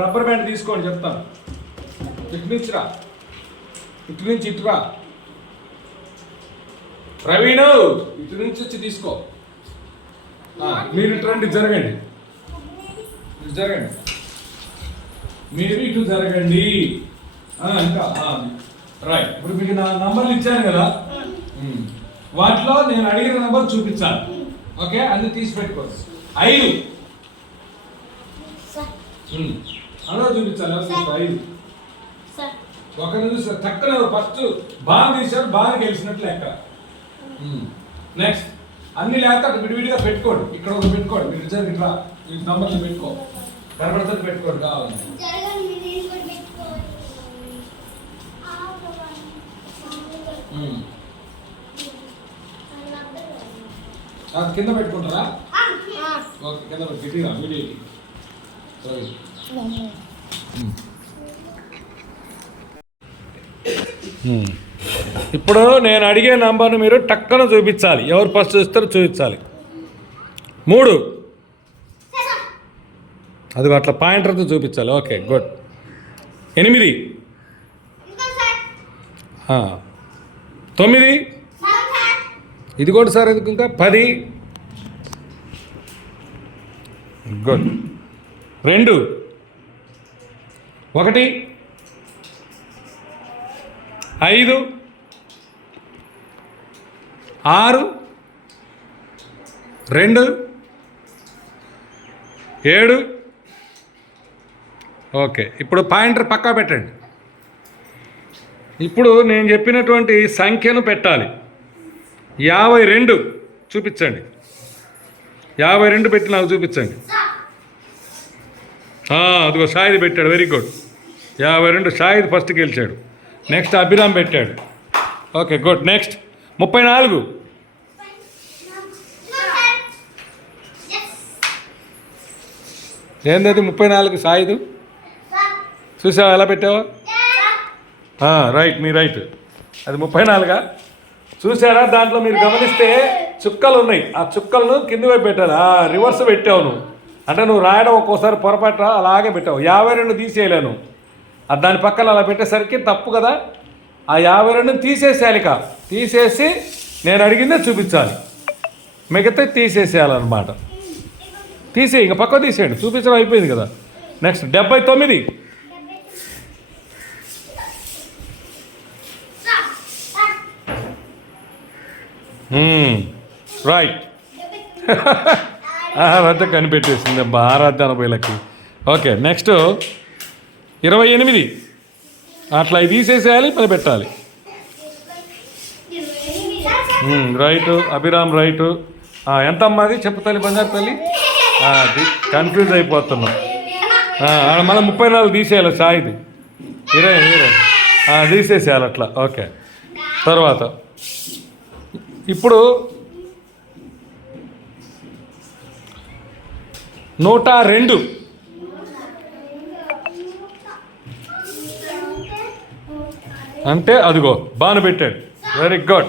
Rubber band తీసుకోండి చెప్తాను. ఇటు నుంచి రా, ఇటు నుంచి ఇటురా. ప్రవీణ్ ఇటు నుంచి వచ్చి తీసుకో. మీరు ఇటు రండి, జరగండి, ఇటు జరగండి, మీరు ఇటు జరగండి. ఇంకా రైట్. ఇప్పుడు మీకు నా నంబర్లు ఇచ్చాను కదా, వాటిలో నేను అడిగిన నంబర్ చూపించాలి. ఓకే, అన్ని తీసి పెట్టుకోండి. 5 అందులో చూపించాలి. 5 ఒకరిని చూస్తే తక్కువ ఫస్ట్ బాగా తీసాడు, బాగా గెలిచినట్లు లెక్క. నెక్స్ట్ అన్ని లేక విడివిడిగా పెట్టుకోండి. ఇక్కడ ఒక పెట్టుకోండి, మీరు ఇద్దరు ఇట్లా ఈ నంబర్లు పెట్టుకో, కనబడుతుంది పెట్టుకోండి కావాలి. అది కింద పెట్టుకుంటారా? ఓకే, కింద పెట్టి వీడియోకి. ఇప్పుడు నేను అడిగే నంబర్ను మీరు టక్కన చూపించాలి. ఎవరు ఫస్ట్ చూస్తారో చూపించాలి. 3 అది అట్లా పాయింటర్తో చూపించాలి. Okay, good. 8 9 ఇది కూడా సార్ ఎందుకు ఇంకా 10 గుడ్. 2 1 5 6 2 7 ఓకే. ఇప్పుడు పాయింటర్ పక్కా పెట్టండి. ఇప్పుడు నేను చెప్పినటువంటి సంఖ్యను పెట్టాలి. 52 చూపించండి. 52 పెట్టి నాకు చూపించండి. అదిగో షాహిద్ పెట్టాడు, వెరీ గుడ్. 52 షాహిద్ ఫస్ట్ గెలిచాడు. నెక్స్ట్ అభిరామ్ పెట్టాడు. Okay, good. నెక్స్ట్ 34 ఏంటది? 34 షాహిద్ చూసావా ఎలా పెట్టావా? రైట్, మీ రైట్. అది 34 చూసారా? దాంట్లో మీరు గమనిస్తే చుక్కలు ఉన్నాయి. ఆ చుక్కలను కింది వైపు పెట్టాలి. రివర్స్ పెట్టావు నువ్వు. అంటే నువ్వు రాయడం ఒక్కోసారి పొరపాటు అలాగే పెట్టావు. 52 తీసేయలేను. దాని పక్కన అలా పెట్టేసరికి తప్పు కదా. ఆ 52 తీసేసేయాలి. తీసేసి నేను అడిగిందే చూపించాలి. మిగతా తీసేసేయాలన్నమాట. తీసేయి, ఇంకా పక్క తీసేయండి. చూపించడం అయిపోయింది కదా. Next 79 right. ఆరాధ్య కనిపెట్టేసింది అబ్బా, ఆరాధ్య 80లకి. ఓకే, నెక్స్ట్ 28 అట్లా తీసేసేయాలి, పని పెట్టాలి. Right, Abhiram right. ఎంత అమ్మాది చెప్పు తల్లి, బంగారు తల్లి. అది కన్ఫ్యూజ్ అయిపోతున్నాం. మళ్ళీ 34 తీసేయాలి. షాయిది 20 తీసేసేయాలి అట్లా. ఓకే, తర్వాత ఇప్పుడు 102 అంటే అదిగో బాను పెట్టాడు, వెరీ గుడ్.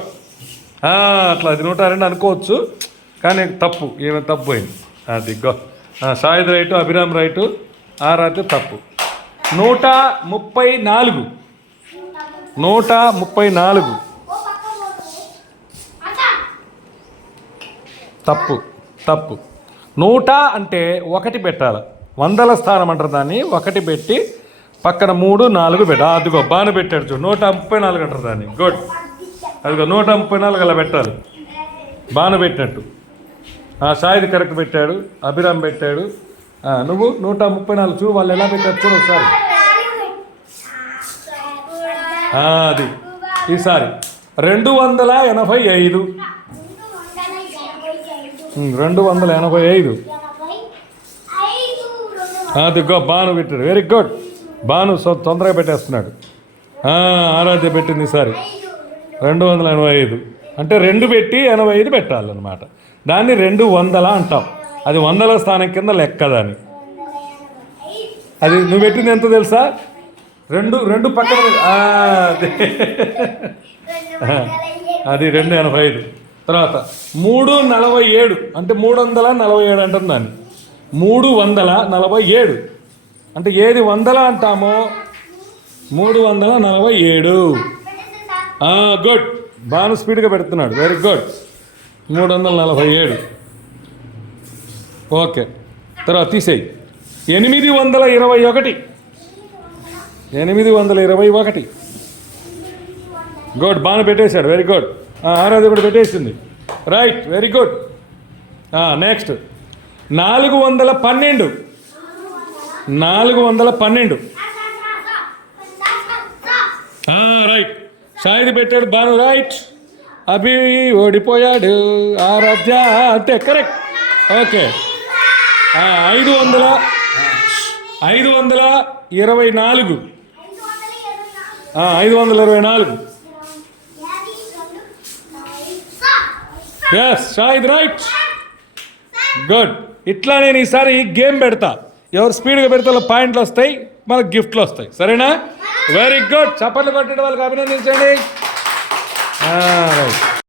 అట్లా అది 102 అనుకోవచ్చు, కానీ తప్పు. ఏమైనా తప్పు పోయింది. అది గో. షాహిద్ రైటు, అభిరామ్ రైటు, ఆరాధ్య తప్పు. 134 134 తప్పు. 100 అంటే 1 పెట్టాలి. 100ల స్థానం అంటారు దాన్ని. 1 పెట్టి పక్కన 3 4 పెట్టా. అదిగో బాను పెట్టాడు చూడు, 134 అంటారు దాన్ని. గుడ్. అదిగో 134 అలా పెట్టాలి, బాను పెట్టినట్టు. షాహిద్ కరెక్ట్ పెట్టాడు, అభిరామ్ పెట్టాడు. నువ్వు 134 చూడు, వాళ్ళు ఎలా పెట్టారు చూడు ఒకసారి. అది ఈసారి 285 285 అదిగో బాను పెట్టాడు, వెరీ గుడ్. బాను తొందరగా పెట్టేస్తున్నాడు. ఆరాధ్య పెట్టింది ఈసారి 285 అంటే 2 పెట్టి 85 పెట్టాలన్నమాట. దాన్ని 200 అంటాం. అది 100ల స్థానం కింద లెక్క దాన్ని. అది నువ్వు పెట్టింది ఎంత తెలుసా? 2 పక్కన అది 285. తర్వాత 347 అంటే 347 అంటుంది దాన్ని. 347 అంటే ఏది వందల అంటామో 347. గుడ్. బాను స్పీడ్గా పెడుతున్నాడు. Very good. 347. ఓకే, తర్వాత తీసేయి. 821. 821. గుడ్. బాను పెట్టేశాడు. Very good. ఆరాధ కూడా పెట్టేసింది. Right, very good. Next 412. 412. Right. సాయిది పెట్టాడు. బాను రైట్. అభి ఓడిపోయాడు. ఆరాధ్య అంతే correct. Okay. 524. 524. Yes, Shahid right. Good. ఇట్లా నేను ఈసారి గేమ్ పెడతా. ఎవరు స్పీడ్గా పెడితే వాళ్ళ పాయింట్లు వస్తాయి, మనకు గిఫ్ట్లు వస్తాయి. సరేనా? Very good. చప్పట్లు కొట్టడం వాళ్ళకి అభినందించండి. రైట్.